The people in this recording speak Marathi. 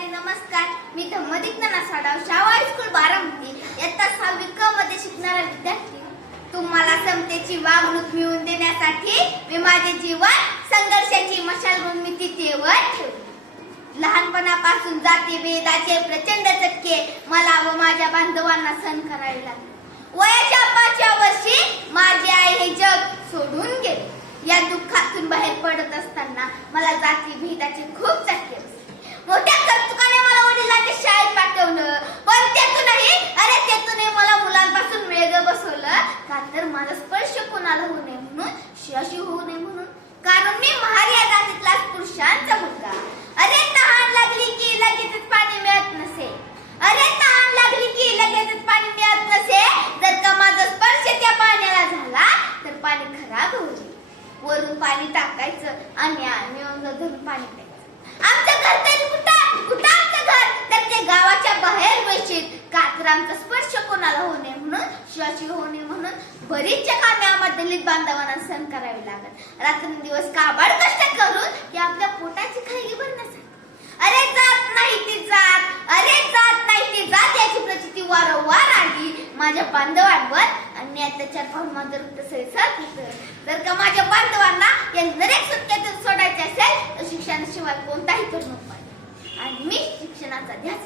आणि नमस्कार. मी धम्मदिग्ना साडाव शाळा हायस्कूल बारामती इयत्ता 6वी क मध्ये शिकणारा विद्यार्थी. तुम्हाला समतेची वागणूक मिळवून देण्यासाठी मी माझे जीवन संघर्षाची मशाल म्हणून मी तिथेवर ठेवली. लहानपणापासून जातीभेदाचे प्रचंड चटके मला व माझ्या बांधवांना सहन करावे लागले. वयाच्या 5व्या वर्षी माझी आई हे जग सोडून गेली. या दुःखातून बाहेर पडत असताना मला जातीभेदाचे खूप चटके बसले. मोठ्या कौतुकाने मला वडिलांनी शाळेत पाठवलं, पण त्यातूनही मला मुलांपासून वेगळं बसवलं. का तर माझा स्पर्श कोणाला होऊ नये म्हणून, शिवाशी होऊ नये म्हणून. कारण मी महार या जातीतला पुरुषांचा मुलगा. अरे तहान लागली की लगेचच पाणी मिळत नसे. जर का माझा स्पर्श त्या पाण्याला झाला तर पाणी खराब होईल. वरून पाणी टाकायचं आणि धरून पाणी प्यायचं. आमचं घर तरी कुठं आमचं घर? तर ते गावाच्या बाहेर बशीत. का तर आमचा स्पर्श कोणाला होऊ नये म्हणून, शिवाशी होऊ नये म्हणून बरीच कामे आम्हाला दलित बांधवांना सहन करावी लागत. रात्रंदिवस काबाड कष्ट करून की आपल्या पोटाची खाई भरण्यासाठी. अरे जात नाही ती जात याची प्रचिती वारंवार आली माझ्या बांधवांवर. आणि अत्याचार पाहून माझं रक्त सळसळत होतं. जर का माझ्या बांधवांना या नरक सत्यातून सोडायचे असेल तर शिक्षणाशिवाय कोणताही करू नको. आणि मी शिक्षणाचा ध्यास